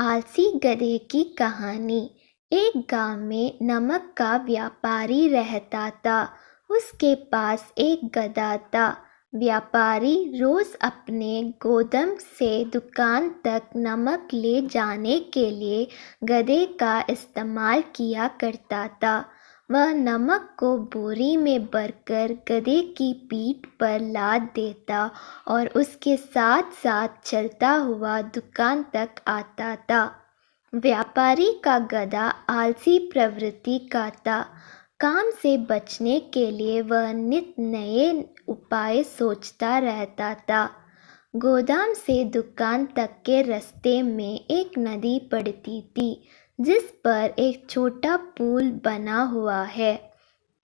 आलसी गधे की कहानी। एक गांव में नमक का व्यापारी रहता था। उसके पास एक गधा था। व्यापारी रोज अपने गोदाम से दुकान तक नमक ले जाने के लिए गधे का इस्तेमाल किया करता था। वह नमक को बोरी में भरकर गधे की पीठ पर लाद देता और उसके साथ साथ चलता हुआ दुकान तक आता था। व्यापारी का गधा आलसी प्रवृत्ति का था। काम से बचने के लिए वह नित नए उपाय सोचता रहता था। गोदाम से दुकान तक के रास्ते में एक नदी पड़ती थी, जिस पर एक छोटा पुल बना हुआ है।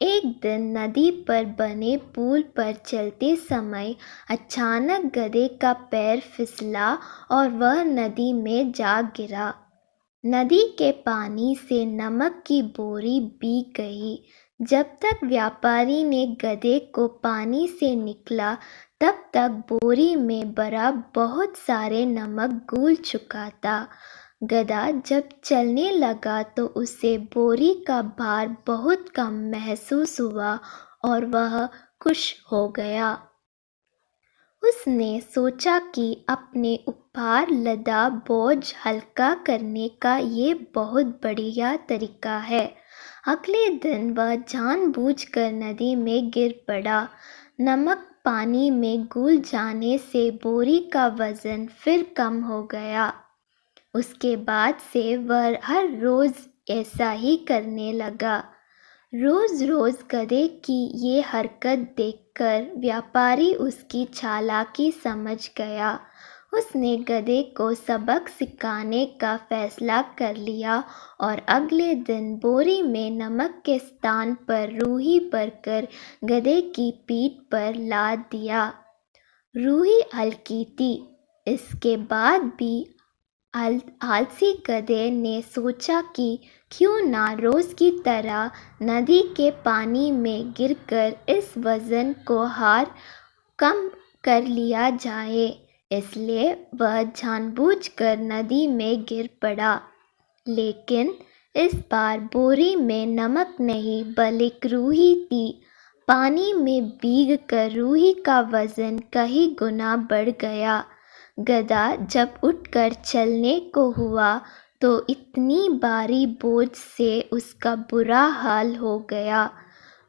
एक दिन नदी पर बने पुल पर चलते समय अचानक गधे का पैर फिसला और वह नदी में जा गिरा। नदी के पानी से नमक की बोरी भीग गई। जब तक व्यापारी ने गधे को पानी से निकला, तब तक बोरी में भरा बहुत सारे नमक घुल चुका था। गधा जब चलने लगा तो उसे बोरी का भार बहुत कम महसूस हुआ और वह खुश हो गया। उसने सोचा कि अपने ऊपर लदा बोझ हल्का करने का ये बहुत बढ़िया तरीका है। अगले दिन वह जानबूझकर नदी में गिर पड़ा। नमक पानी में घुल जाने से बोरी का वजन फिर कम हो गया। उसके बाद से वह हर रोज ऐसा ही करने लगा। रोज रोज गधे की ये हरकत देखकर व्यापारी उसकी चालाकी समझ गया। उसने गधे को सबक सिखाने का फैसला कर लिया और अगले दिन बोरी में नमक के स्थान पर रूही भरकर गधे की पीठ पर लाद दिया। रूही हल्की थी। इसके बाद भी आलसी गधे ने सोचा कि क्यों ना रोज की तरह नदी के पानी में गिरकर इस वजन को हार कम कर लिया जाए। इसलिए वह जानबूझकर नदी में गिर पड़ा। लेकिन इस बार बोरी में नमक नहीं बल्कि रूही थी। पानी में भीगकर रूही का वजन कई गुना बढ़ गया। गधा जब उठकर चलने को हुआ तो इतनी भारी बोझ से उसका बुरा हाल हो गया।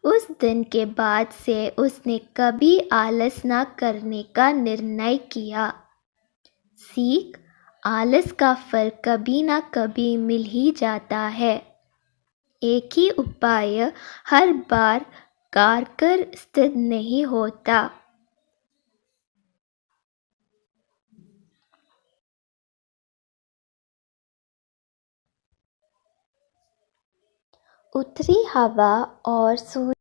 उस दिन के बाद से उसने कभी आलस न करने का निर्णय किया। सीख: आलस का फल कभी ना कभी मिल ही जाता है। एक ही उपाय हर बार कारगर सिद्ध नहीं होता। उतरी हवा और सूर्य